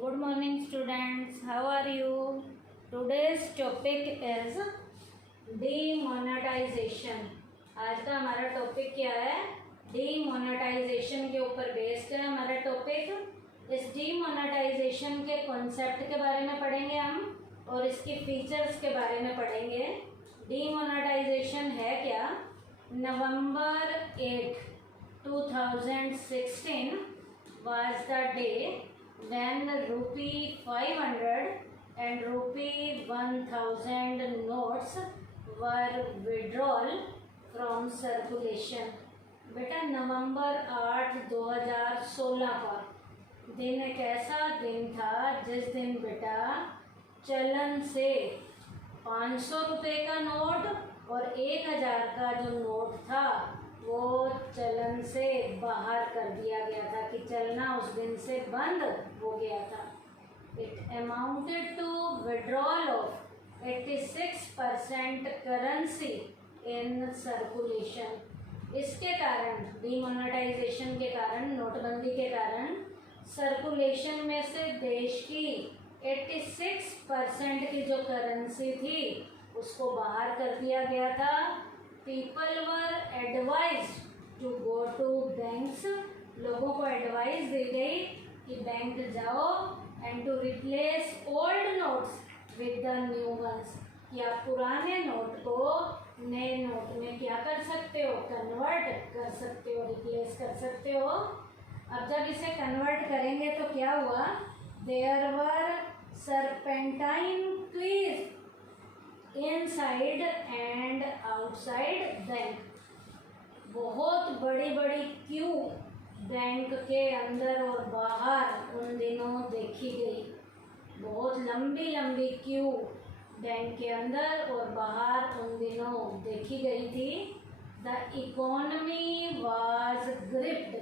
Good morning students, how are you? Today's topic is demonetization. आज का हमारा topic क्या है? डीमोनेटाइजेशन के ऊपर बेस्ड है हमारा टॉपिक। इस डीमोनेटाइजेशन के कॉन्सेप्ट के बारे में पढ़ेंगे हम और इसकी फीचर्स के बारे में पढ़ेंगे। डीमोनेटाइजेशन है क्या? नवंबर 8, 2016 was the day when rupee 500 and rupee 1000 notes were withdrawn from circulation। बेटा नवंबर 8, 2016 का दिन एक ऐसा दिन था जिस दिन बेटा चलन से 500 रुपये का नोट और 1000 का जो नोट था वो चलन से बाहर कर दिया गया था कि चलना उस दिन से बंद हो गया था। It amounted to withdrawal of 86% currency in circulation. इसके कारण डीमोनेटाइजेशन के कारण, नोटबंदी के कारण सर्कुलेशन में से देश की 86% की जो करेंसी थी उसको बाहर कर दिया गया था। People were advised to go to banks. लोगों को एडवाइस दी गई कि बैंक जाओ and to replace old notes with the new ones, कि आप पुराने नोट को नए नोट में क्या कर सकते हो, कन्वर्ट कर सकते हो, रिप्लेस कर सकते हो। अब जब इसे कन्वर्ट करेंगे तो क्या हुआ? There were serpentine queues inside and outside bank. बहुत बड़ी बड़ी क्यू बैंक के अंदर और बाहर उन दिनों देखी गई। बहुत लंबी लंबी क्यू बैंक के अंदर और बाहर उन दिनों देखी गई थी। The economy was gripped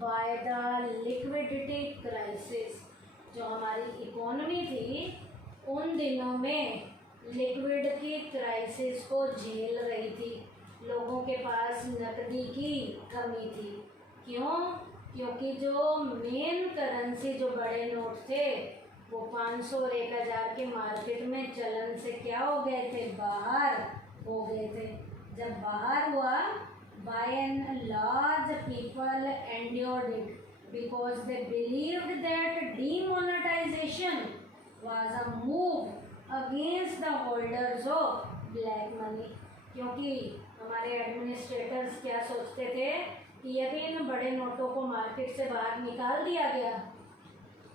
by the liquidity crisis. जो हमारी इकोनॉमी थी उन दिनों में लिक्विड की क्राइसिस को झेल रही थी। लोगों के पास नकदी की कमी थी। क्यों? क्योंकि जो मेन करेंसी, जो बड़े नोट थे वो 500 और 1000 के मार्केट में चलन से क्या हो गए थे? बाहर हो गए थे। जब बाहर हुआ, by and large people endured it because they believed that demonetisation was a move against the holders of black money. क्योंकि हमारे एडमिनिस्ट्रेटर्स क्या सोचते थे कि यदि इन बड़े नोटों को मार्केट से बाहर निकाल दिया गया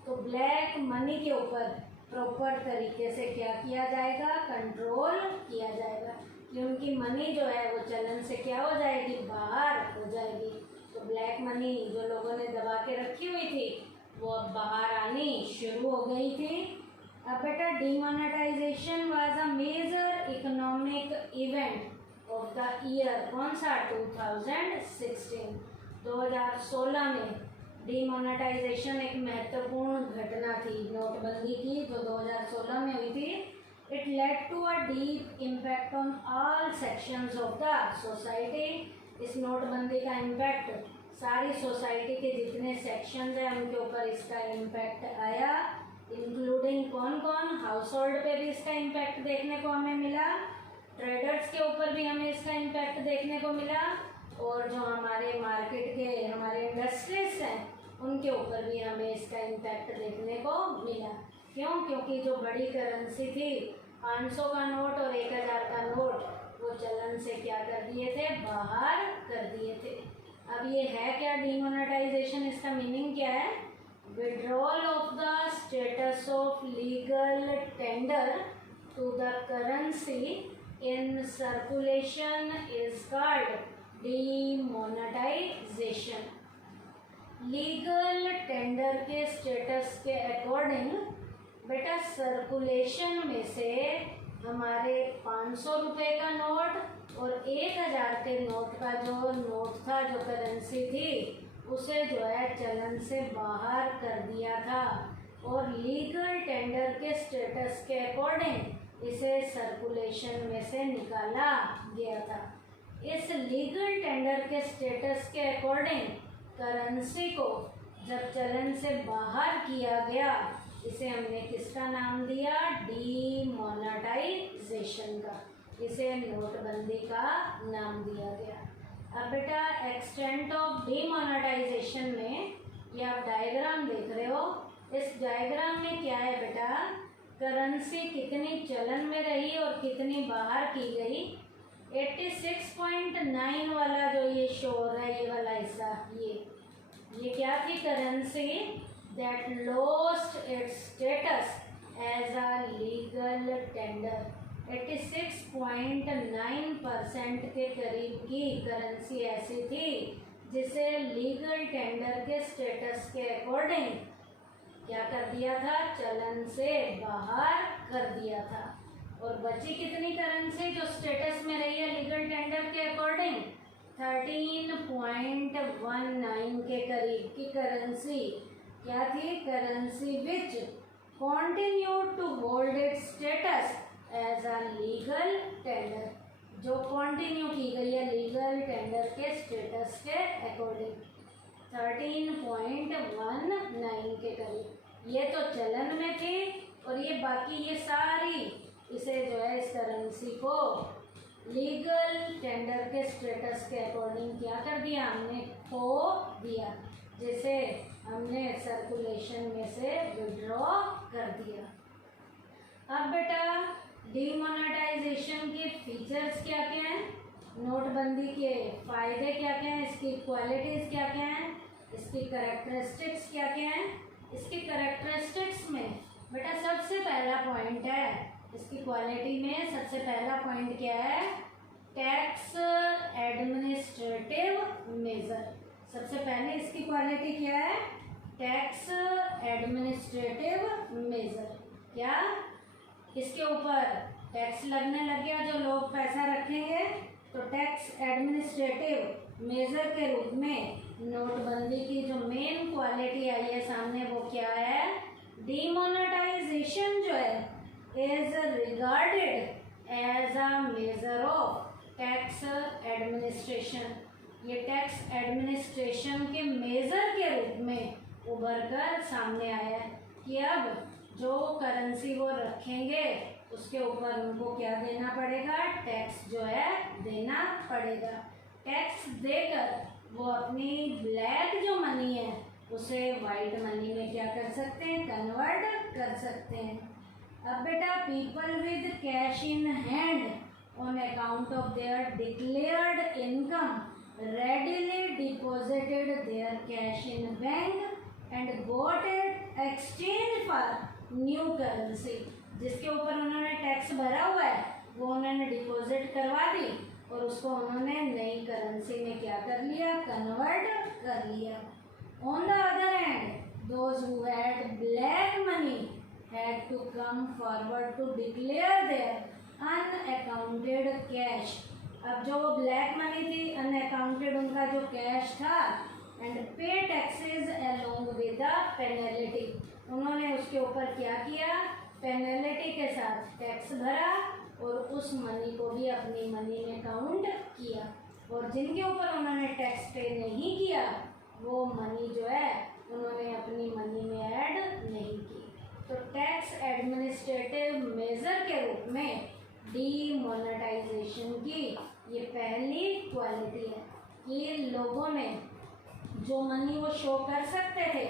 तो ब्लैक मनी के ऊपर प्रॉपर तरीके से क्या किया जाएगा? कंट्रोल किया जाएगा। कि उनकी मनी जो है वो चलन से क्या हो जाएगी? बाहर हो जाएगी। तो ब्लैक मनी जो लोगों ने दबा के रखी हुई थी वो अब बाहर आनी शुरू हो गई थी। अब बेटा demonetisation was a major economic event of the year. कौन सा? 2016। 2016 में डीमोनेटाइजेशन एक महत्वपूर्ण घटना थी नोटबंदी की जो 2016 में हुई थी। It led to a deep impact on all sections of the society. इस नोटबंदी का इम्पैक्ट सारी सोसाइटी के जितने सेक्शंस हैं उनके ऊपर इसका इम्पैक्ट आया। इंक्लूडिंग कौन कौन? हाउस होल्ड पे भी इसका इम्पैक्ट देखने को हमें मिला, ट्रेडर्स के ऊपर भी हमें इसका इम्पैक्ट देखने को मिला और जो हमारे मार्केट के हमारे इंडस्ट्रीज हैं उनके ऊपर भी हमें इसका इम्पैक्ट देखने को मिला। क्यों? क्योंकि जो बड़ी करेंसी थी 500 का नोट और 1000 का नोट वो चलन से क्या कर दिए थे? बाहर कर दिए थे। अब ये है क्या डीमोनेटाइजेशन? इसका मीनिंग क्या है? withdrawal of the status of legal tender to the currency in circulation is called demonetization। Legal tender के स्टेटस के अकॉर्डिंग बेटा सर्कुलेशन में से हमारे 500 रुपये का नोट और 1000 के नोट का जो नोट था, जो करेंसी थी, उसे जो है चलन से बाहर कर दिया था और लीगल टेंडर के स्टेटस के अकॉर्डिंग इसे सर्कुलेशन में से निकाला गया था। इस लीगल टेंडर के स्टेटस के अकॉर्डिंग करेंसी को जब चलन से बाहर किया गया, इसे हमने किसका नाम दिया? डीमोनेटाइजेशन का। इसे नोटबंदी का नाम दिया गया। अब बेटा एक्सटेंट ऑफ डीमोनेटाइजेशन में ये आप डायग्राम देख रहे हो। इस डायग्राम में क्या है बेटा? करेंसी कितनी चलन में रही और कितनी बाहर की गई। 86.9 वाला जो ये शो हो रहा है, ये वाला हिस्सा, ये क्या थी? Currency that lost its status as a legal tender. 86.9% के करीब की करेंसी ऐसी थी जिसे लीगल टेंडर के स्टेटस के अकॉर्डिंग क्या कर दिया था? चलन से बाहर कर दिया था। और बची कितनी करेंसी जो स्टेटस में रही है लीगल टेंडर के अकॉर्डिंग? 13.19 के करीब की करेंसी क्या थी? Currency which continued to hold its status as a legal tender, जो कंटिन्यू की गई है लीगल टेंडर के स्टेटस के अकॉर्डिंग। 13.19 के करीब ये तो चलन में थी। और ये बाकी ये सारी इसे जो है इस करेंसी को लीगल टेंडर के स्टेटस के अकॉर्डिंग क्या कर दिया? हमने खो दिया, जिसे हमने सर्कुलेशन में से विड्रॉ कर दिया। अब बेटा डीमोनेटाइजेशन के फीचर्स क्या क्या हैं? नोटबंदी के फायदे क्या क्या हैं? इसकी क्वालिटीज़ क्या क्या हैं? इसकी कैरेक्टरिस्टिक्स क्या क्या हैं? इसकी कैरेक्टरिस्टिक्स में बेटा सबसे पहला पॉइंट है, इसकी क्वालिटी में सबसे पहला पॉइंट क्या है? Tax administrative measure. सबसे पहले इसकी क्वालिटी क्या है? Tax administrative measure. क्या इसके ऊपर टैक्स लगने लग गया? जो लोग पैसा रखेंगे तो टैक्स एडमिनिस्ट्रेटिव मेजर के रूप में नोटबंदी की जो मेन क्वालिटी आई है सामने, वो क्या है? डीमोनेटाइजेशन जो है is regarded as a measure of tax administration. ये टैक्स एडमिनिस्ट्रेशन के मेजर के रूप में उभर कर सामने आया है कि अब जो करेंसी वो रखेंगे उसके ऊपर उनको क्या देना पड़ेगा? टैक्स जो है देना पड़ेगा। टैक्स देकर वो अपनी ब्लैक जो मनी है उसे वाइट मनी में क्या कर सकते हैं? कन्वर्ट कर सकते हैं। अब बेटा people with cash in hand on account of their declared income readily deposited their cash in bank and got it exchange for new currency। जिसके ऊपर उन्होंने टैक्स भरा हुआ है वो उन्होंने डिपॉजिट करवा दी और उसको उन्होंने नई करेंसी में क्या कर लिया? कन्वर्ट कर लिया। On the other hand those who had black money had to come forward to declare their unaccounted cash. अब जो ब्लैक मनी थी, अनअकाउंटेड उनका जो कैश था, एंड पे taxes along with the penalty. उन्होंने उसके ऊपर क्या किया? पेनल्टी के साथ टैक्स भरा और उस मनी को भी अपनी मनी में काउंट किया। और जिनके ऊपर उन्होंने टैक्स पे नहीं किया वो मनी जो है उन्होंने अपनी मनी में ऐड नहीं की। तो टैक्स एडमिनिस्ट्रेटिव मेजर के रूप में डीमोनेटाइजेशन की ये पहली क्वालिटी है कि लोगों ने जो मनी वो शो कर सकते थे,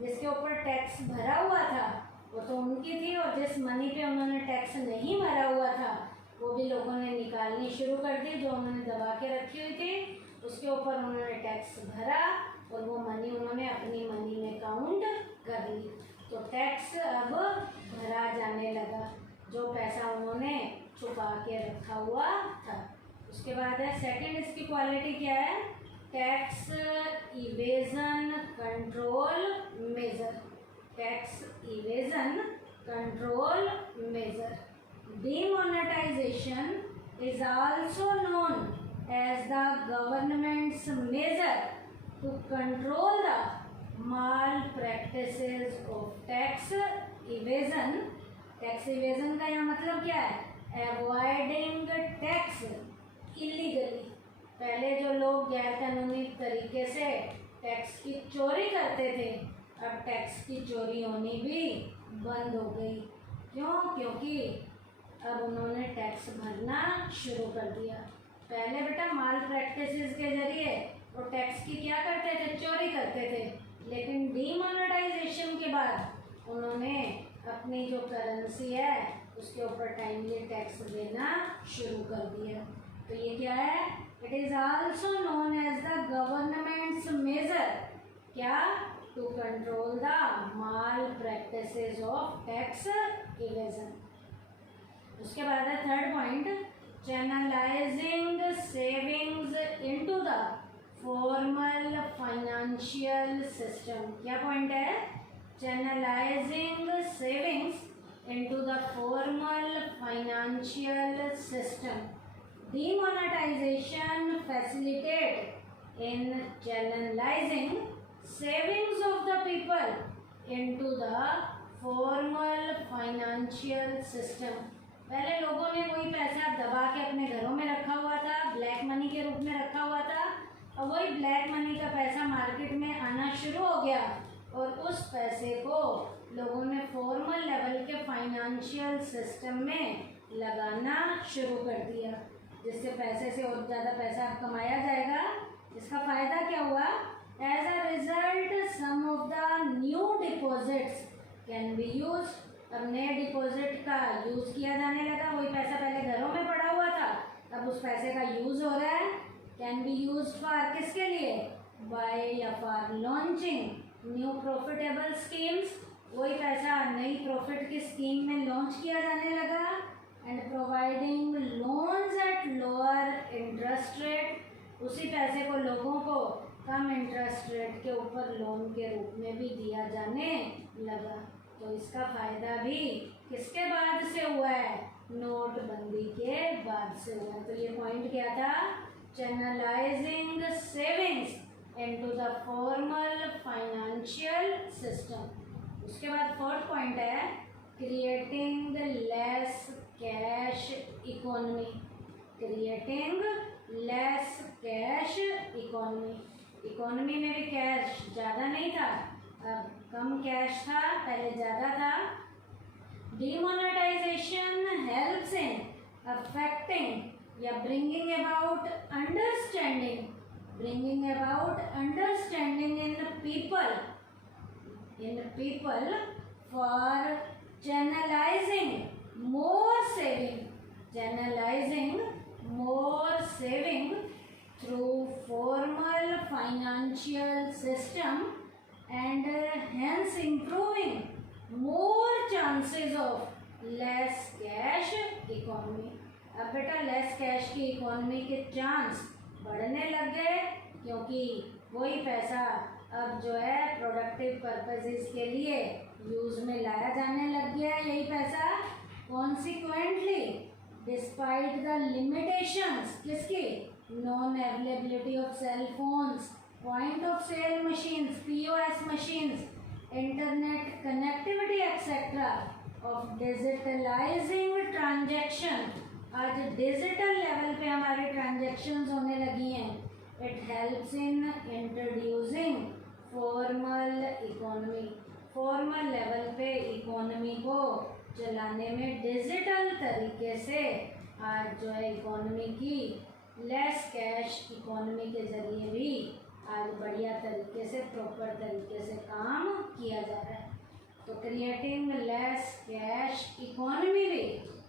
जिसके ऊपर टैक्स भरा हुआ था वो तो उनकी थी, और जिस मनी पे उन्होंने टैक्स नहीं भरा हुआ था वो भी लोगों ने निकालनी शुरू कर दी। जो उन्होंने दबा के रखी हुई थी उसके ऊपर उन्होंने टैक्स भरा और वो मनी उन्होंने अपनी मनी में काउंट कर ली। तो टैक्स अब भरा जाने लगा जो पैसा उन्होंने छुपा के रखा हुआ था। उसके बाद है सेकंड, इसकी क्वालिटी क्या है? Tax evasion control major. Tax evasion control major. Demonetization is also known as the government's measure to control the malpractices of tax evasion। Tax evasion का यहाँ मतलब क्या है? Avoiding tax illegally. पहले जो लोग गैर कानूनी तरीके से टैक्स की चोरी करते थे, अब टैक्स की चोरी होनी भी बंद हो गई। क्यों? क्योंकि अब उन्होंने टैक्स भरना शुरू कर दिया। पहले बेटा माल प्रैक्टिसेस के जरिए वो टैक्स की क्या करते थे? चोरी करते थे। लेकिन डीमोनेटाइजेशन के बाद उन्होंने अपनी जो करेंसी है उसके ऊपर टाइमली टैक्स देना शुरू कर दिया। तो ये क्या है? It is also known as the government's measure, क्या? To control the malpractices of tax evasion. उसके बाद है third point, channelizing savings into the formal financial system. क्या पॉइंट है? Channelizing savings into the formal financial system. Demonetization facilitate in channelizing savings of the people into the formal financial system. पहले लोगों ने वही पैसा दबा के अपने घरों में रखा हुआ था, ब्लैक मनी के रूप में रखा हुआ था, और वही ब्लैक मनी का पैसा मार्केट में आना शुरू हो गया और उस पैसे को लोगों ने फॉर्मल लेवल के फाइनेंशियल सिस्टम में लगाना शुरू कर दिया, जिससे पैसे से और ज़्यादा पैसा कमाया जाएगा। इसका फ़ायदा क्या हुआ? As a result some of the new deposits can be use. अब नए डिपॉजिट का यूज़ किया जाने लगा। वही पैसा पहले घरों में पड़ा हुआ था, अब उस पैसे का यूज़ हो रहा है। कैन बी यूज फॉर किसके लिए? बाय या for launching new profitable schemes. वही पैसा नई प्रॉफिट की स्कीम में लॉन्च किया जाने लगा। And providing loans at lower interest rate. उसी पैसे को लोगों को कम इंटरेस्ट रेट के ऊपर लोन के रूप में भी दिया जाने लगा। तो इसका फ़ायदा भी किसके बाद से हुआ है? नोटबंदी के बाद से हुआ है। तो ये पॉइंट क्या था? Channelising savings into the formal financial system. उसके बाद फोर्थ पॉइंट है creating less cash economy. Creating less cash economy. Economy में भी कैश ज़्यादा नहीं था, अब कम कैश था, पहले ज़्यादा था। डीमोनेटाइजेशन हेल्प्स इन अफेक्टिंग या bringing about understanding in people for channelizing more saving through formal financial system and hence improving more chances of less cash economy. अब बेटा लेस कैश की इकोनॉमी के चांस बढ़ने लग गए, क्योंकि वही पैसा अब जो है प्रोडक्टिव पर्पसेस के लिए यूज में लाया जाने लग गया है। यही पैसा कॉन्सिक्वेंटली डिस्पाइट द लिमिटेशंस किसकी? Non availability of cell phones, point of sale machines, POS machines, internet connectivity etcetera of digitalising transaction. आज डिजिटल लेवल पे हमारे ट्रांजेक्शन्स होने लगी हैं। It helps in introducing formal economy. Formal level पे economy को चलाने में डिजिटल तरीके से आज जो है इकोनॉमी की लेस कैश इकोनॉमी के ज़रिए भी आज बढ़िया तरीके से प्रॉपर तरीके से काम किया जा रहा है। तो क्रिएटिंग लेस कैश इकोनॉमी भी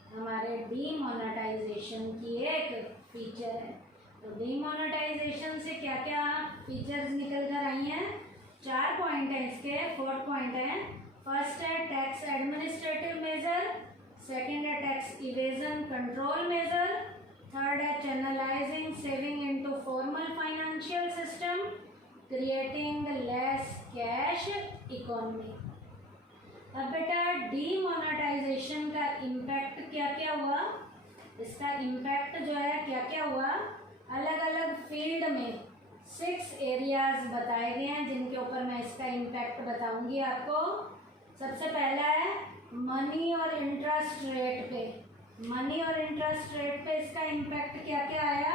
हमारे डीमोनेटाइजेशन की एक फीचर है। तो डीमोनेटाइजेशन से क्या क्या फीचर्स निकल कर आई हैं? 4 पॉइंट हैं इसके। 4th पॉइंट है, फर्स्ट है टैक्स एडमिनिस्ट्रेटिव मेजर, सेकंड है tax evasion control measure, third है channelizing saving into formal financial system, creating less cash economy. अब बेटा डीमोनेटाइजेशन का इम्पैक्ट क्या क्या हुआ? इसका इम्पैक्ट जो है क्या क्या हुआ? अलग अलग फील्ड में 6 एरियाज बताए गए हैं जिनके ऊपर मैं इसका इम्पैक्ट बताऊंगी आपको। सबसे पहला है मनी और इंटरेस्ट रेट पे। मनी और इंटरेस्ट रेट पे इसका इम्पैक्ट क्या क्या आया?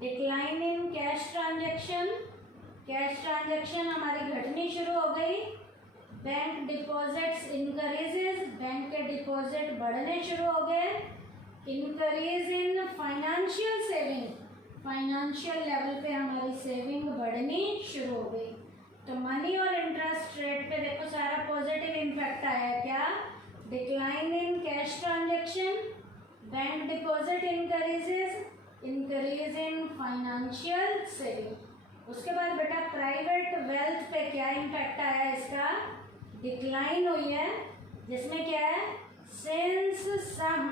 Decline in cash transaction, cash transaction हमारी घटनी शुरू हो गई। बैंक डिपॉजिट्स इंक्रीजेस, बैंक के डिपॉजिट बढ़ने शुरू हो गए। Increase in financial saving, financial level पे हमारी सेविंग बढ़नी शुरू हो गई। तो मनी और इंटरेस्ट रेट पे देखो सारा पॉजिटिव इम्पैक्ट आया है। क्या? Decline in cash transaction, bank deposit increases, increase in financial saving. उसके बाद बेटा प्राइवेट वेल्थ पे क्या इम्पैक्ट आया है? इसका डिक्लाइन हुई है, जिसमें क्या है? Since some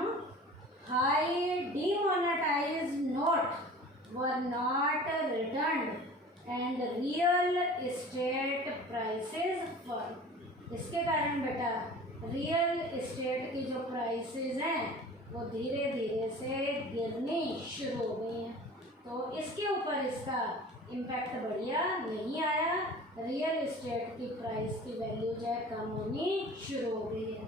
high demonetized note were not returned and real estate prices fall. इसके कारण बेटा रियल एस्टेट की जो प्राइसेस हैं वो धीरे धीरे से गिरनी शुरू हो गई हैं। तो इसके ऊपर इसका इम्पैक्ट बढ़िया नहीं आया। रियल एस्टेट की प्राइस की वैल्यू जो है कम होनी शुरू हो गई है।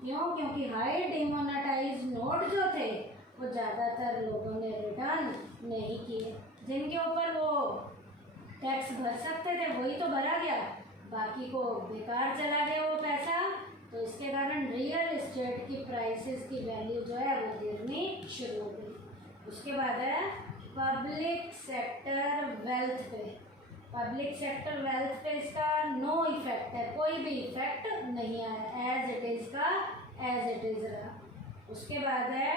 क्यों? क्योंकि हाई डिमोनेटाइज नोट जो थे वो ज़्यादातर लोगों ने रिटर्न नहीं किए। जिनके ऊपर वो टैक्स भर सकते थे वही तो भरा गया, बाकी को बेकार चला गया वो पैसा। तो इसके कारण रियल एस्टेट की प्राइसेस की वैल्यू जो है वो गिरनी शुरू हो गई। उसके बाद है पब्लिक सेक्टर वेल्थ पे। पब्लिक सेक्टर वेल्थ पे इसका नो इफेक्ट है, कोई भी इफेक्ट नहीं आया, एज इट इज का एज इट इज रहा। उसके बाद है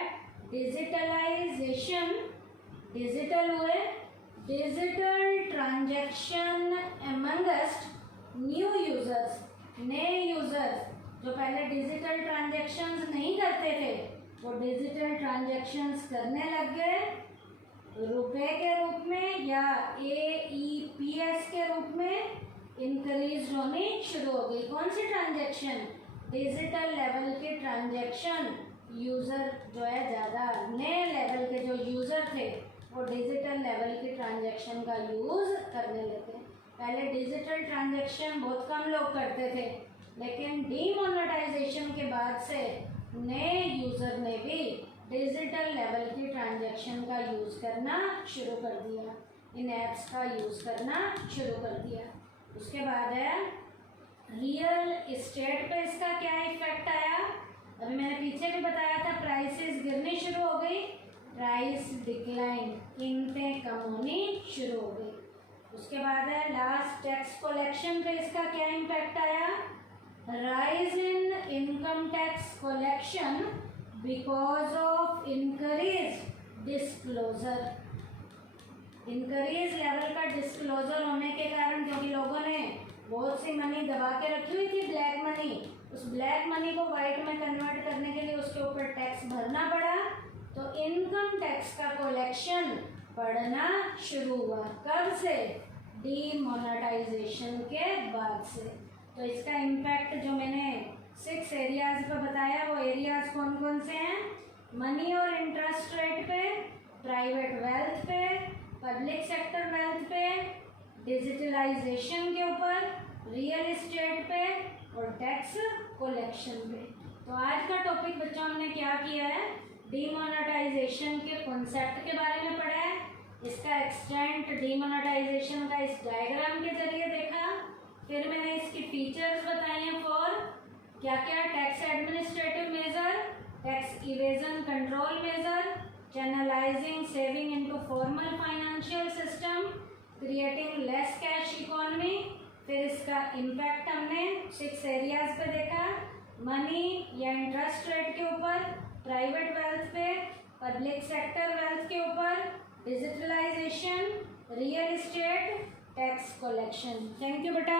डिजिटलाइजेशन, डिजिटल हुए, digital transaction amongst new users, नए यूजर्स जो पहले डिजिटल ट्रांजैक्शंस नहीं करते थे वो डिजिटल ट्रांजैक्शंस करने लग गए। रुपए के रूप में या AEPS के रूप में इंक्रीज होनी शुरू हो गई। कौन सी ट्रांजैक्शन? डिजिटल लेवल के ट्रांजैक्शन। यूज़र जो है ज़्यादा नए लेवल के जो यूज़र थे वो डिजिटल लेवल के ट्रांजैक्शन का यूज़ करने लगे। पहले डिजिटल ट्रांजैक्शन बहुत कम लोग करते थे, लेकिन डीमोनेटाइजेशन के बाद से नए यूज़र ने भी डिजिटल लेवल की ट्रांजैक्शन का यूज़ करना शुरू कर दिया, इन ऐप्स का यूज़ करना शुरू कर दिया। उसके बाद है रियल एस्टेट पे इसका क्या इफेक्ट आया? अभी मैंने पीछे भी बताया था, प्राइसेस गिरनी शुरू हो गई, प्राइस डिक्लाइन, कीमतें कम होनी शुरू हो गई। उसके बाद है लास्ट टैक्स कलेक्शन पे इसका क्या इम्पैक्ट आया? Rise in income tax collection because of increase disclosure. Increase level का डिस्क्लोजर होने के कारण, क्योंकि लोगों ने बहुत सी मनी दबा के रखी हुई थी, ब्लैक मनी, उस ब्लैक मनी को वाइट में कन्वर्ट करने के लिए उसके ऊपर टैक्स भरना पड़ा। तो इनकम टैक्स का कलेक्शन बढ़ना शुरू हुआ। कब से? डीमोनेटाइजेशन के बाद से। तो इसका इम्पैक्ट जो मैंने 6 एरियाज पे बताया, वो एरियाज कौन कौन से हैं? मनी और इंटरेस्ट रेट पे, प्राइवेट वेल्थ पे, पब्लिक सेक्टर वेल्थ पे, डिजिटलाइजेशन के ऊपर, रियल एस्टेट पे और टैक्स कलेक्शन पे। तो आज का टॉपिक बच्चों हमने क्या किया है? डीमोनेटाइजेशन के कॉन्सेप्ट के बारे में पढ़ा है, इसका एक्सटेंट डीमोनेटाइजेशन का इस डायग्राम के जरिए देखा, फिर मैंने इसकी फीचर्स बताए हैं फॉर क्या क्या? Tax administrative measure, tax evasion control measure, channelising saving into formal financial system, creating less cash economy. फिर इसका इम्पैक्ट हमने 6 एरियाज पे देखा, मनी या इंटरेस्ट रेट के ऊपर, प्राइवेट वेल्थ पे, पब्लिक सेक्टर वेल्थ के ऊपर, digitalisation, real estate, tax collection. Thank you बेटा।